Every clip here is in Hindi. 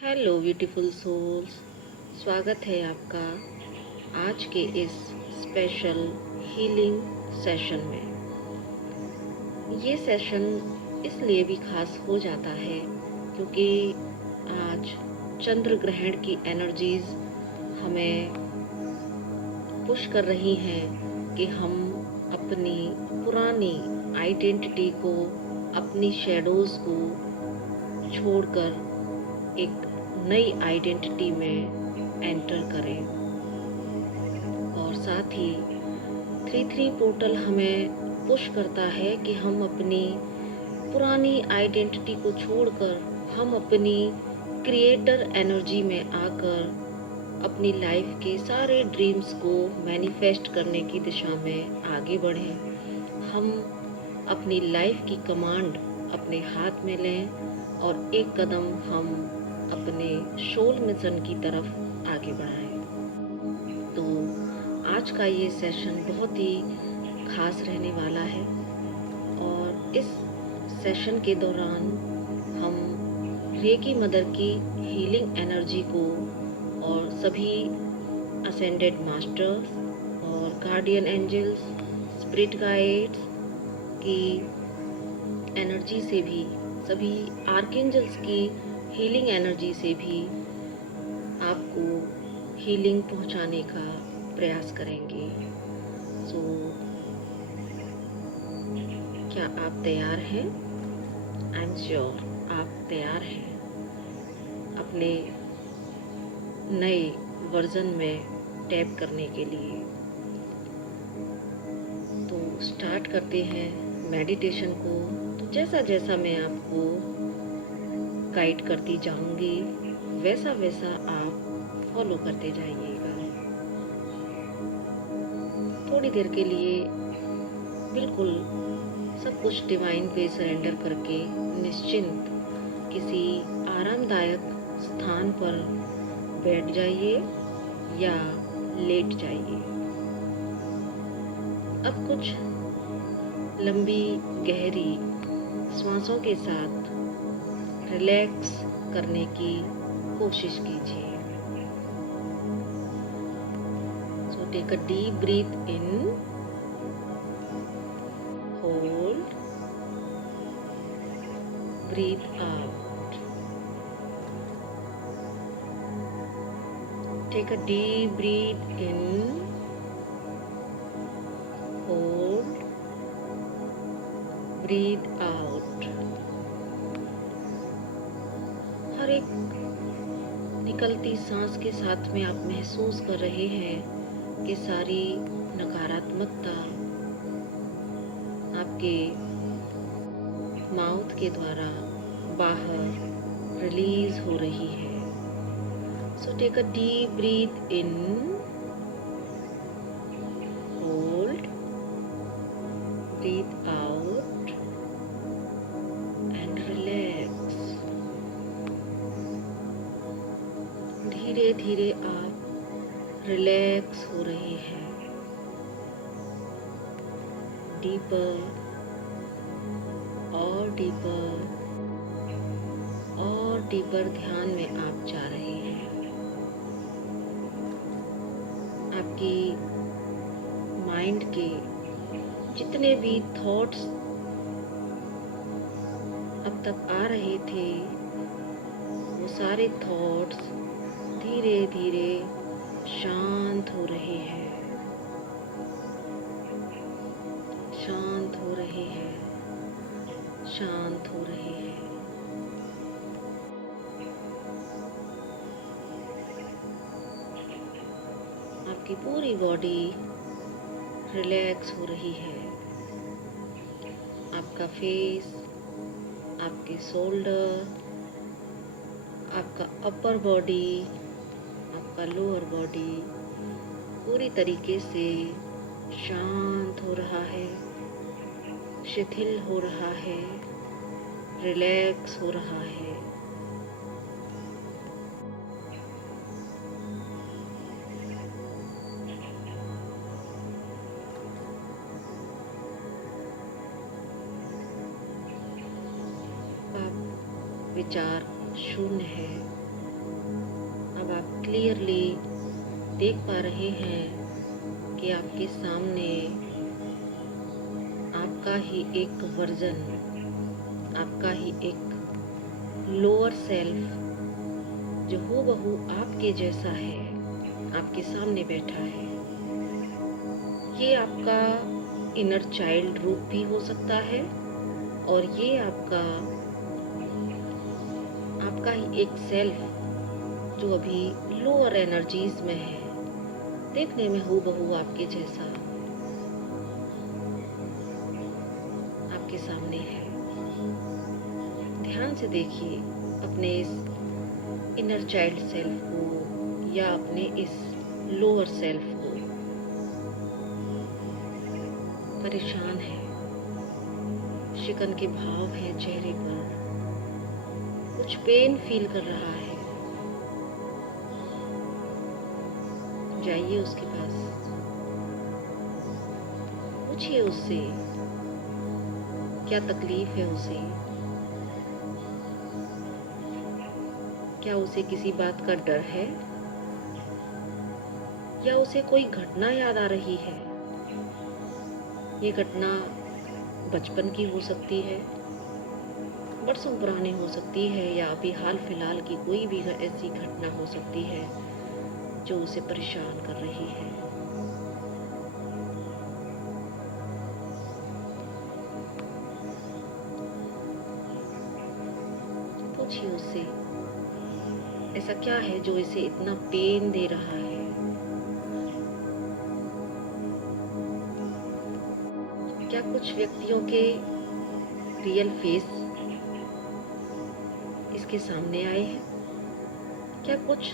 Hello beautiful souls. स्वागत है आपका आज के इस स्पेशल हीलिंग सेशन में। ये सेशन इसलिए भी खास हो जाता है क्योंकि आज चंद्र ग्रहण की एनर्जीज हमें पुश कर रही हैं कि हम अपनी पुरानी आइडेंटिटी को, अपनी शैडोज़ को छोड़कर एक नई आइडेंटिटी में एंटर करें। और साथ ही 3-3 पोर्टल हमें पुश करता है कि हम अपनी पुरानी आइडेंटिटी को छोड़कर हम अपनी क्रिएटर एनर्जी में आकर अपनी लाइफ के सारे ड्रीम्स को मैनिफेस्ट करने की दिशा में आगे बढ़ें। हम अपनी लाइफ की कमांड अपने हाथ में लें और एक कदम हम अपने सोल मिशन की तरफ आगे बढ़ाएं। तो आज का ये सेशन बहुत ही खास रहने वाला है और इस सेशन के दौरान हम रेकी मदर की हीलिंग एनर्जी को और सभी असेंडेड मास्टर्स और गार्डियन एंजल्स, स्पिरिट गाइड्स की एनर्जी से भी, सभी आर्कएंजल्स की हीलिंग एनर्जी से भी आपको हीलिंग पहुंचाने का प्रयास करेंगे। सो क्या आप तैयार हैं? आई एम श्योर आप तैयार हैं अपने नए वर्जन में टैप करने के लिए। तो स्टार्ट करते हैं मेडिटेशन को। तो जैसा जैसा मैं आपको गाइड करती जाऊंगी वैसा वैसा आप फॉलो करते जाइएगा। थोड़ी देर के लिए बिल्कुल सब कुछ डिवाइन पे सरेंडर करके निश्चिंत किसी आरामदायक स्थान पर बैठ जाइए या लेट जाइए। अब कुछ लंबी गहरी सांसों के साथ रिलैक्स करने की कोशिश कीजिए। So take a deep breath in, hold, breath out. Take a deep breath in, hold, breathe out। हर एक निकलती सांस के साथ में आप महसूस कर रहे हैं कि सारी नकारात्मकता आपके माउथ के द्वारा बाहर रिलीज हो रही है। So take a deep breath in, hold, breathe out and relax। धीरे धीरे आप रिलैक्स हो रहे हैं। डीपर और डीपर और डीपर ध्यान में आप जा रहे हैं। आपकी माइंड के जितने भी थॉट्स अब तक आ रहे थे वो सारे थॉट्स धीरे धीरे शांत हो रहे हैं, शांत हो रहे हैं, शांत हो रहे हैं। आपकी पूरी बॉडी रिलैक्स हो रही है। आपका फेस, आपके शोल्डर, आपका अपर बॉडी, आपका लोअर बॉडी पूरी तरीके से शांत हो रहा है, शिथिल हो रहा है, रिलैक्स हो रहा है। आप विचार शून्य है, क्लियरली देख पा रहे हैं कि आपके सामने आपका ही एक वर्जन, आपका ही एक लोअर सेल्फ जो हूबहू आपके जैसा है, आपके सामने बैठा है। ये आपका इनर चाइल्ड रूप भी हो सकता है और ये आपका ही एक सेल्फ जो अभी लोअर एनर्जीज में है, देखने में हूबहू आपके जैसा आपके सामने है। ध्यान से देखिए अपने इस इनर चाइल्ड सेल्फ को या अपने इस लोअर सेल्फ को। परेशान है, शिकन के भाव है चेहरे पर, कुछ पेन फील कर रहा है। जाइए उसके पास, पूछिए उससे क्या तकलीफ है उसे, क्या उसे किसी बात का डर है या उसे कोई घटना याद आ रही है। ये घटना बचपन की हो सकती है, बरसों पुरानी हो सकती है, या अभी हाल फिलहाल की कोई भी ऐसी घटना हो सकती है जो उसे परेशान कर रही है। पूछिए उससे ऐसा क्या है जो इसे इतना पेन दे रहा है। क्या कुछ व्यक्तियों के रियल फेस इसके सामने आए हैं? क्या कुछ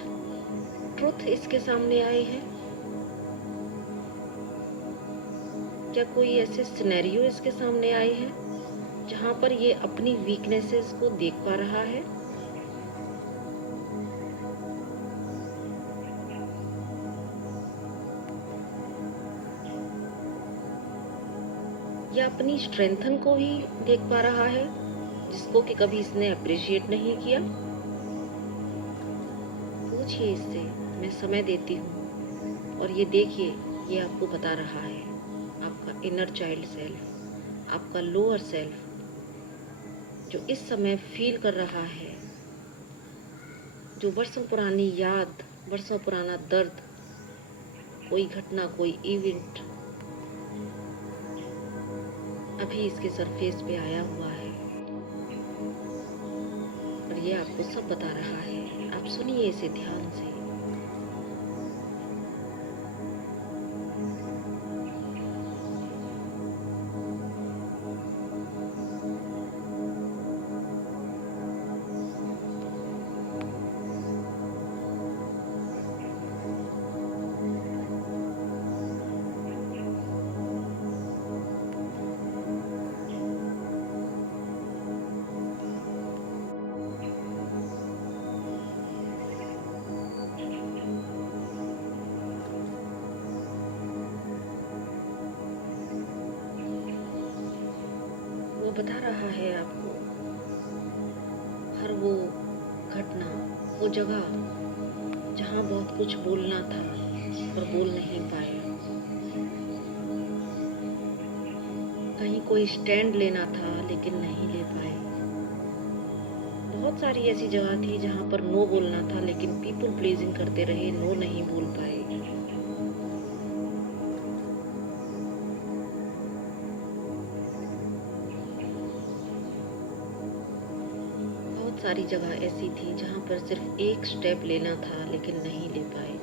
ट्रुथ इसके सामने आए हैं? क्या कोई ऐसे सिनेरियो इसके सामने आए हैं जहां पर ये अपनी वीकनेसेस को देख पा रहा है? या अपनी स्ट्रेंथन को ही देख पा रहा है जिसको कि कभी इसने अप्रिशिएट नहीं किया? पूछिए इससे, मैं समय देती हूँ और ये देखिए, ये आपको बता रहा है। आपका इनर चाइल्ड सेल्फ, आपका लोअर सेल्फ जो इस समय फील कर रहा है, जो वर्षों पुरानी याद, वर्षों पुराना दर्द, कोई घटना, कोई इवेंट अभी इसके सरफेस पे आया हुआ है और ये आपको सब बता रहा है। आप सुनिए इसे ध्यान से। वो बता रहा है आपको हर वो घटना, वो जगह जहाँ बहुत कुछ बोलना था पर बोल नहीं पाए, कहीं कोई स्टैंड लेना था लेकिन नहीं ले पाए। बहुत सारी ऐसी जगह थी जहाँ पर नो बोलना था लेकिन पीपल प्लीजिंग करते रहे, नो नहीं बोल पाए। बहुत सारी जगह ऐसी थी जहाँ पर सिर्फ एक स्टेप लेना था लेकिन नहीं ले पाए।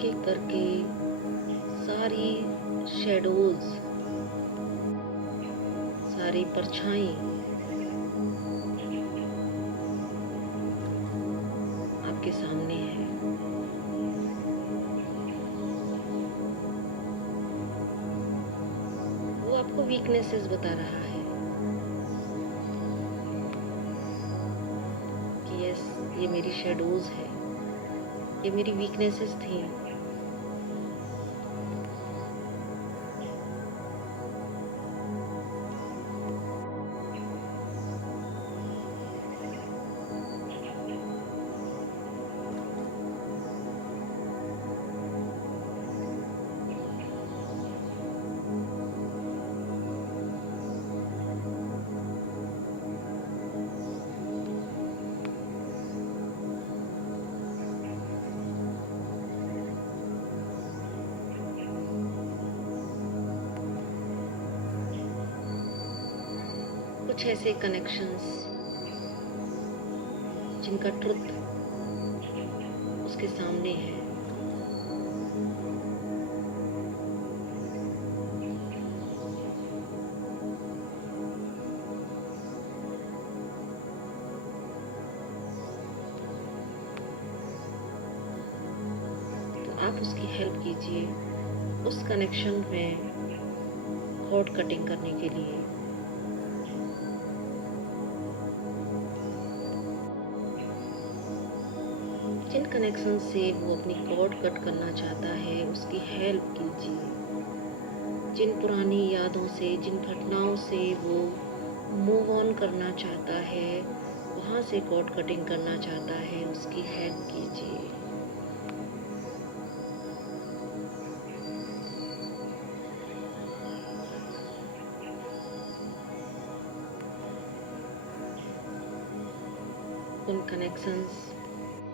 एक करके सारी शेडोज सारी परछाई आपके सामने है। वो आपको वीकनेसेस बता रहा है कि यस, ये मेरी शेडोज है, ये मेरी वीकनेसेस थी। कुछ ऐसे कनेक्शंस जिनका ट्रुथ उसके सामने है। तो आप उसकी हेल्प कीजिए उस कनेक्शन में कॉर्ड कटिंग करने के लिए। जिन कनेक्शन से वो अपनी कॉर्ड कट करना चाहता है उसकी हेल्प कीजिए। जिन पुरानी यादों से, जिन घटनाओं से वो मूव ऑन करना चाहता है, वहाँ से कॉर्ड कटिंग करना चाहता है, उसकी हेल्प कीजिए। उन कनेक्शंस,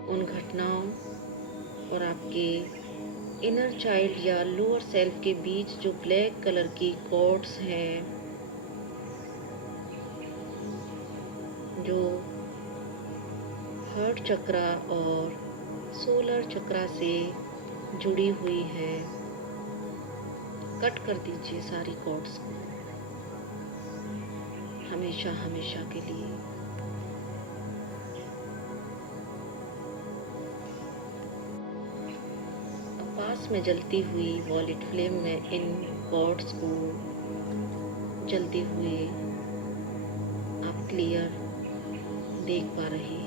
उन घटनाओं और आपके इनर चाइल्ड या लोअर सेल्फ के बीच जो ब्लैक कलर की कॉर्ड्स हैं, जो हार्ट चक्रा और सोलर चक्रा से जुड़ी हुई है, कट कर दीजिए सारी कॉर्ड्स को हमेशा हमेशा के लिए। अब पास में जलती हुई वॉलेट फ्लेम में इन कॉर्ड्स को जलते हुए आप क्लियर देख पा रहे हैं।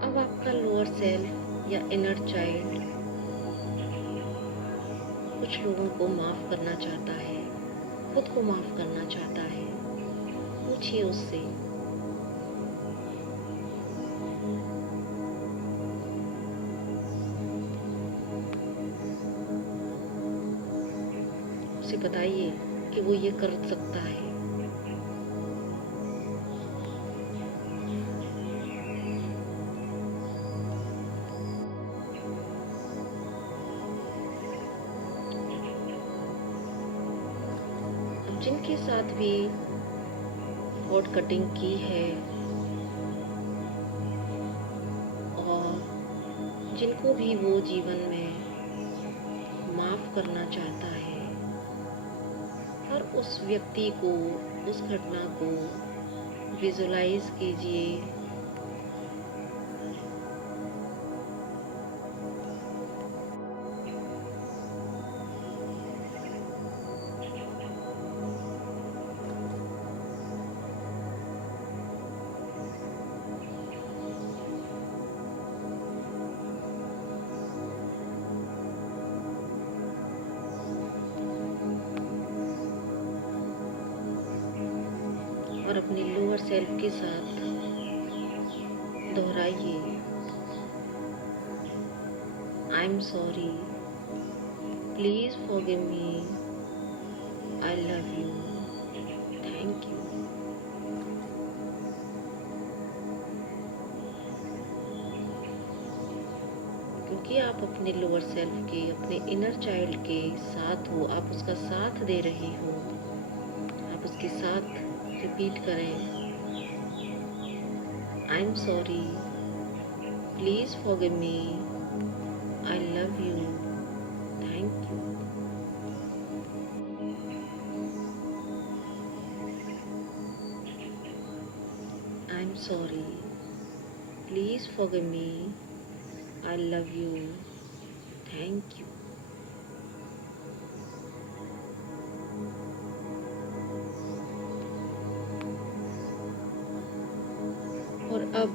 अब आपका लोअर सेल्फ या इनर चाइल्ड कुछ लोगों को माफ करना चाहता है, खुद को माफ करना चाहता है। पूछिए उससे, उसे बताइए कि वो ये कर सकता है। अब जिनके साथ भी कॉर्ड कटिंग की है और जिनको भी वो जीवन में माफ करना चाहता है, हर उस व्यक्ति को, उस घटना को विजुलाइज कीजिए। और अपने लोअर सेल्फ के साथ दोहराइए, I am sorry, please forgive me, I love you, thank you. क्योंकि आप अपने लोअर सेल्फ के, अपने इनर चाइल्ड के साथ हो, आप उसका साथ दे रही हो। आप उसके साथ रिपीट करें, आई am sorry, please forgive me, I love you, thank you. I am sorry, please forgive me, I love you, thank you. और अब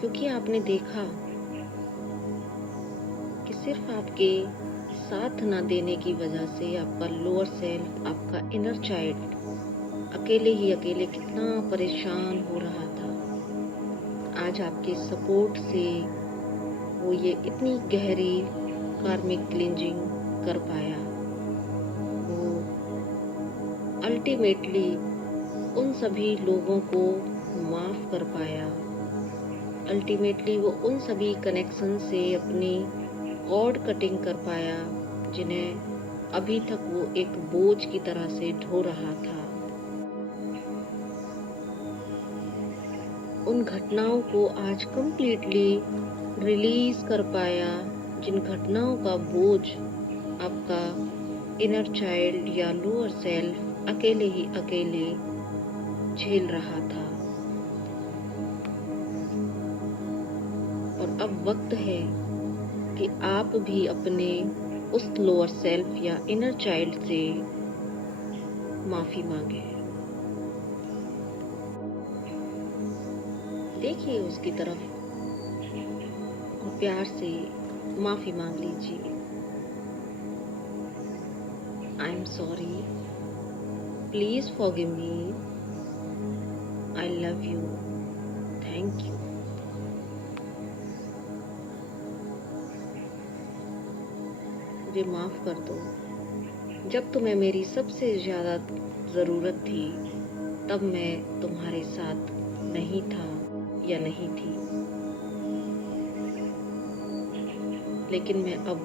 क्योंकि आपने देखा कि सिर्फ आपके साथ ना देने की वजह से आपका लोअर सेल्फ, आपका इनर चाइल्ड अकेले कितना परेशान हो रहा था, आज आपके सपोर्ट से वो ये इतनी गहरी कार्मिक क्लिंजिंग कर पाया। वो अल्टीमेटली उन सभी लोगों को माफ कर पाया। अल्टीमेटली वो उन सभी कनेक्शन से अपनी कॉर्ड कटिंग कर पाया जिन्हें अभी तक वो एक बोझ की तरह से ढो रहा था। उन घटनाओं को आज कंप्लीटली रिलीज कर पाया, जिन घटनाओं का बोझ आपका इनर चाइल्ड या लोअर सेल्फ अकेले झेल रहा था। और अब वक्त है कि आप भी अपने उस लोअर सेल्फ या इनर चाइल्ड से माफी मांगे। देखिए उसकी तरफ और प्यार से माफी मांग लीजिए। आई am sorry, please forgive me, I love you, thank you. मुझे माफ कर दो, जब तुम्हें मेरी सबसे ज्यादा जरूरत थी तब मैं तुम्हारे साथ नहीं था या नहीं थी, लेकिन मैं अब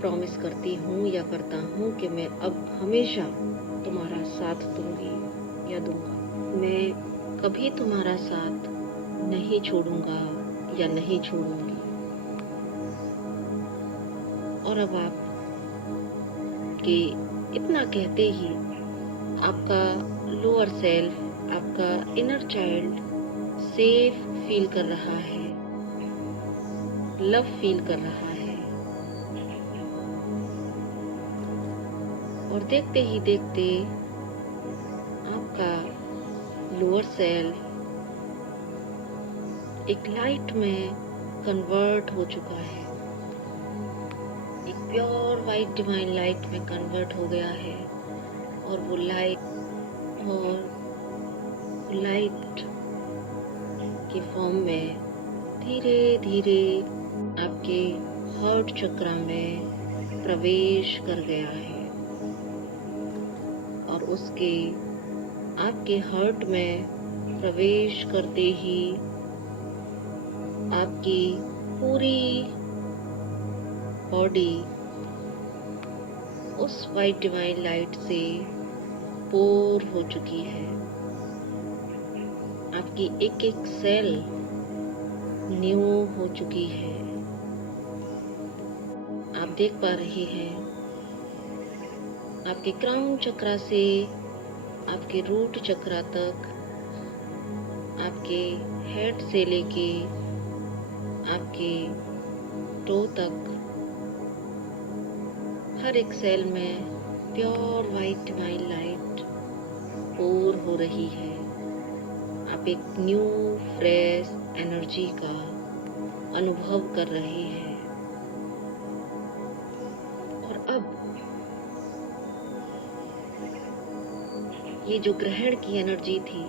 प्रॉमिस करती हूँ या करता हूँ कि मैं अब हमेशा तुम्हारा साथ दूंगी या दूंगा। मैं कभी तुम्हारा साथ नहीं छोड़ूंगा या नहीं छोड़ूंगी। और अब आप कि इतना कहते ही आपका लोअर सेल्फ, आपका इनर चाइल्ड सेफ फील कर रहा है, लव फील कर रहा है। और देखते ही देखते आपका लोअर सेल्फ एक लाइट में कन्वर्ट हो चुका है, एक प्योर वाइट डिवाइन लाइट में कन्वर्ट हो गया है। और वो लाइट के फॉर्म में धीरे धीरे आपके हार्ट चक्र में प्रवेश कर गया है। और उसके आपके हार्ट में प्रवेश करते ही आपकी पूरी बॉडी उस वाइट डिवाइन लाइट से पोर हो चुकी है। आपकी एक एक सेल न्यू हो चुकी है। आप देख पा रहे हैं आपके क्राउन चक्र से आपके रूट चक्र तक, आपके हेड से लेके आपके टो तक, हर एक सेल में प्योर वाइट डिवाइन लाइट पोर हो रही है। आप एक न्यू फ्रेश एनर्जी का अनुभव कर रहे हैं। और अब ये जो ग्रहण की एनर्जी थी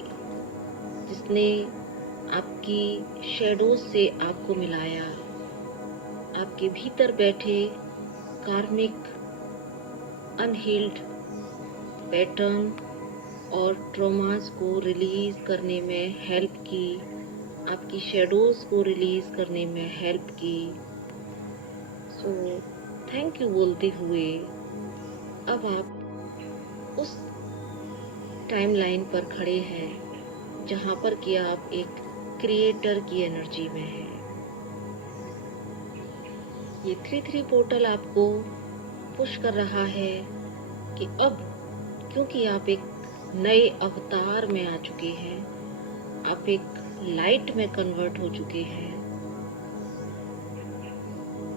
जिसने आपकी शैडोज से आपको मिलाया, आपके भीतर बैठे कार्मिक अनहील्ड पैटर्न और ट्रॉमास को रिलीज करने में हेल्प की, आपकी शैडोज को रिलीज करने में हेल्प की। सो थैंक यू बोलते हुए अब आप उस टाइमलाइन पर खड़े हैं जहाँ पर कि आप एक क्रिएटर की एनर्जी में हैं। ये 3-3 पोर्टल आपको पुश कर रहा है कि अब, क्योंकि आप एक नए अवतार में आ चुके हैं, आप एक लाइट में कन्वर्ट हो चुके हैं,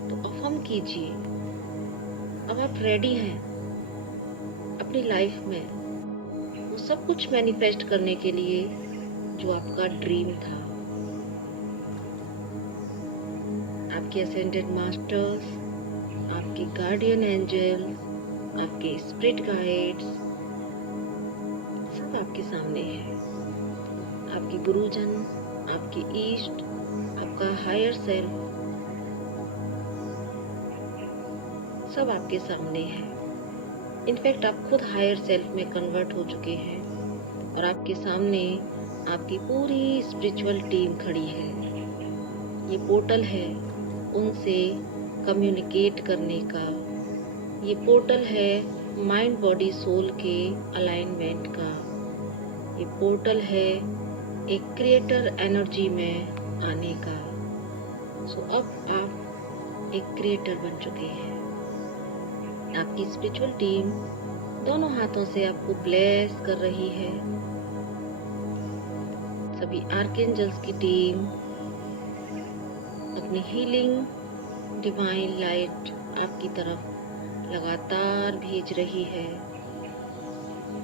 तो अफर्म कीजिए, अब आप रेडी हैं अपनी लाइफ में वो सब कुछ मैनिफेस्ट करने के लिए जो आपका ड्रीम था। आपके असेंडेड मास्टर्स, आपके गार्डियन एंजल, आपके स्पिरिट गाइड्स सब आपके सामने हैं। आपके गुरुजन, आपके ईस्ट, आपका हायर सेल्फ सब आपके सामने है। इनफैक्ट आप खुद हायर सेल्फ में कन्वर्ट हो चुके हैं और आपके सामने आपकी पूरी स्पिरिचुअल टीम खड़ी है। ये पोर्टल है उनसे कम्युनिकेट करने का, ये पोर्टल है माइंड बॉडी सोल के अलाइनमेंट का, ये पोर्टल है एक क्रिएटर एनर्जी में आने का। सो अब आप एक क्रिएटर बन चुके हैं। आपकी स्पिरिचुअल टीम दोनों हाथों से आपको ब्लेस कर रही है। सभी आर्कएंजल्स की टीम अपनी हीलिंग डिवाइन लाइट आपकी तरफ लगातार भेज रही है।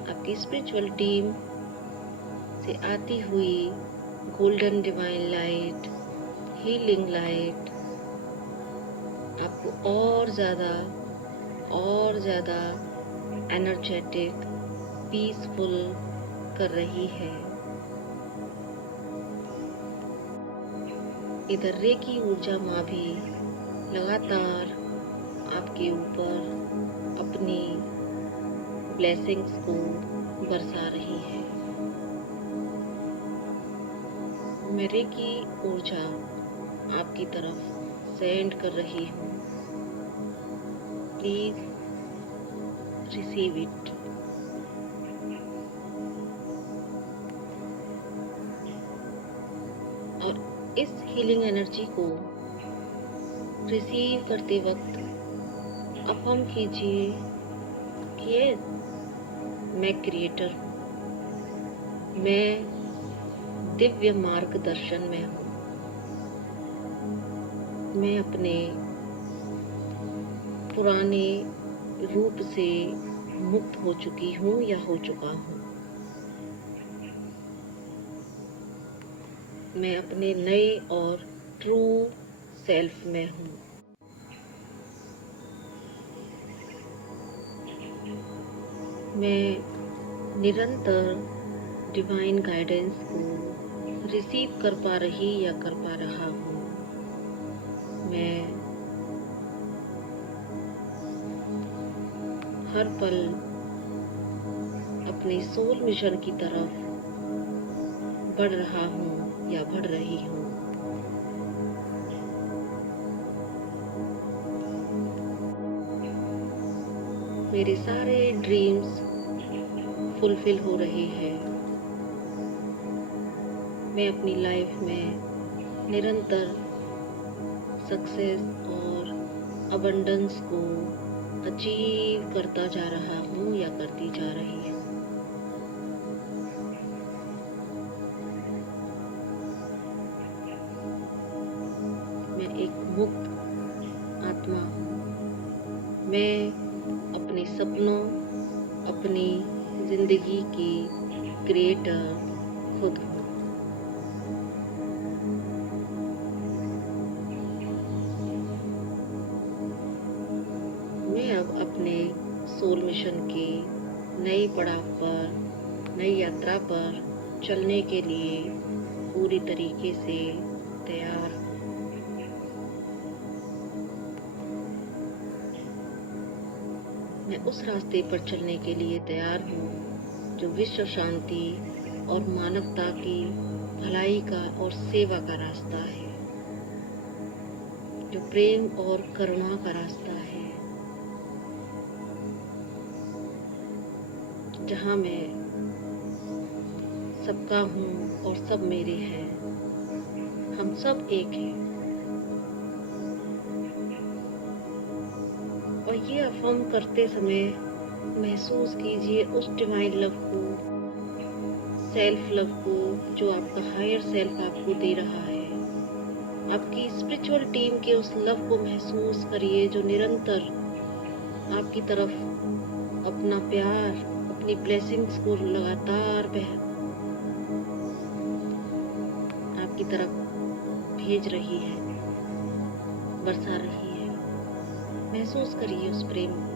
आपकी स्पिरिचुअल टीम से आती हुई golden divine light, healing light आपको और ज़्यादा एनर्जेटिक, पीसफुल कर रही है। इधर रेकी ऊर्जा माँ भी लगातार आपके ऊपर अपनी ब्लेसिंग्स को बरसा रही है। मैं रेकी ऊर्जा आपकी तरफ सेंड कर रही हूँ। Please receive it. और इस हीलिंग एनर्जी को रिसीव करते वक्त अफर्म कीजिए कि ये मैं क्रिएटर हूँ, मैं दिव्य मार्गदर्शन में हूँ, मैं अपने पुराने रूप से मुक्त हो चुकी हूँ या हो चुका हूँ। मैं अपने नए और ट्रू सेल्फ में हूँ। मैं निरंतर डिवाइन गाइडेंस को रिसीव कर पा रही या कर पा रहा हूँ। मैं हर पल अपने सोल मिशन की तरफ बढ़ रहा हूँ या बढ़ रही हूँ। मेरे सारे ड्रीम्स फुलफिल हो रहे हैं। मैं अपनी लाइफ में निरंतर सक्सेस और अबंडेंस को अचीव करता जा रहा हूँ या करती जा रही हूँ। मैं एक मुक्त आत्मा हूँ। मैं अपने सपनों, अपनी जिंदगी की क्रिएटर खुद हूँ। मैं अब अपने सोल मिशन के नए पड़ाव पर, नई यात्रा पर चलने के लिए पूरी तरीके से तैयार हूँ। मैं उस रास्ते पर चलने के लिए तैयार हूँ जो विश्व शांति और मानवता की भलाई का और सेवा का रास्ता है, जो प्रेम और करुणा का रास्ता है, जहाँ मैं सबका हूँ और सब मेरे हैं, हम सब एक हैं। और ये अफर्म करते समय महसूस कीजिए उस डिवाइन लव को, सेल्फ लव को, जो आपका हायर सेल्फ आपको दे रहा है। आपकी स्पिरिचुअल टीम के उस लव को महसूस करिए, जो निरंतर आपकी तरफ अपना प्यार, अपनी ब्लेसिंग्स को लगातार आपकी तरफ भेज रही है, बरसा रही है। महसूस करिए उस प्रेम को।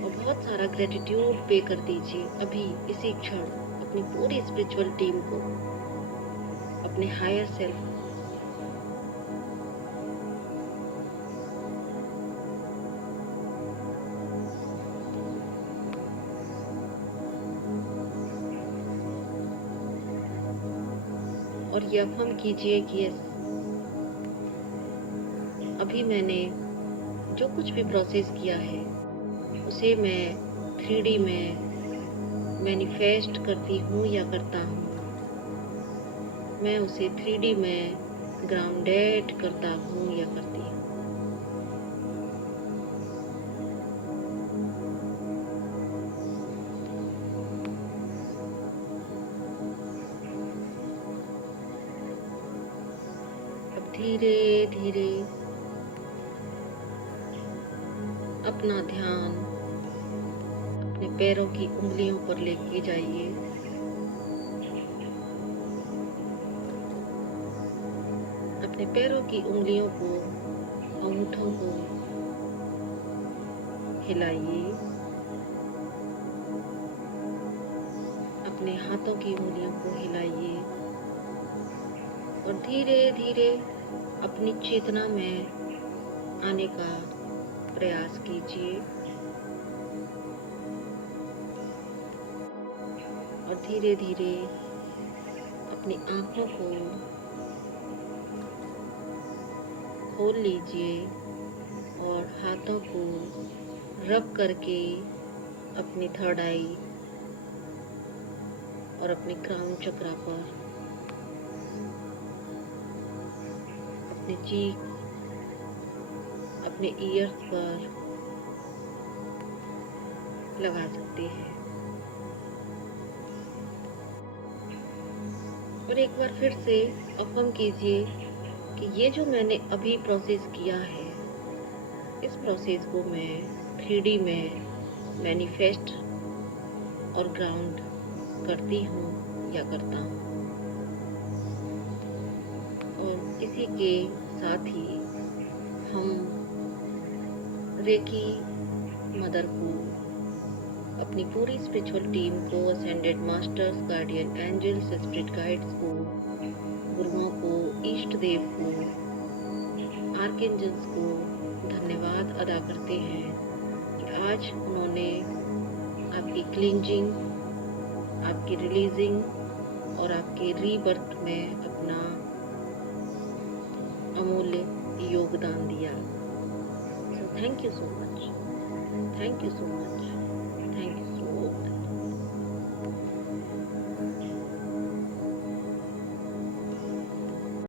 और बहुत सारा ग्रेटिट्यूड पे कर दीजिए अभी इसी क्षण अपनी पूरी स्पिरिचुअल टीम को, अपने हायर सेल्फ। और ये अफर्म कीजिए कि अभी मैंने जो कुछ भी प्रोसेस किया है उसे मैं 3D में मैनिफेस्ट करती हूँ या करता हूँ। मैं उसे 3D में ग्राउंडेड करता हूँ या करती हूँ। अब धीरे धीरे अपना ध्यान अपने पैरों की उंगलियों पर लेके जाइए। अपने पैरों की उंगलियों को, अंगूठों को हिलाइए। अपने हाथों की उंगलियों को हिलाइए और धीरे धीरे अपनी चेतना में आने का प्रयास कीजिए। और धीरे धीरे अपनी आंखों को खोल लीजिए और हाथों को रब करके अपनी थर्ड आई और अपने क्राउन चक्रा पर, अपने चीक, अपने ईयर्स पर लगा सकते हैं। और एक बार फिर से अफर्म कीजिए कि ये जो मैंने अभी प्रोसेस किया है, इस प्रोसेस को मैं 3D में मैनिफेस्ट और ग्राउंड करती हूँ या करता हूँ। और इसी के साथ ही हम रेकी मदर को, अपनी पूरी स्पिरिचुअल टीम को, ascended masters, guardian angels, spirit guides को, गुरुओं को, इष्ट देव को, आर्कएंजल्स को धन्यवाद अदा करते हैं कि आज उन्होंने आपकी क्लींजिंग, आपकी रिलीजिंग और आपके रीबर्थ में अपना अमूल्य योगदान दिया। So thank you so much, thank you so much.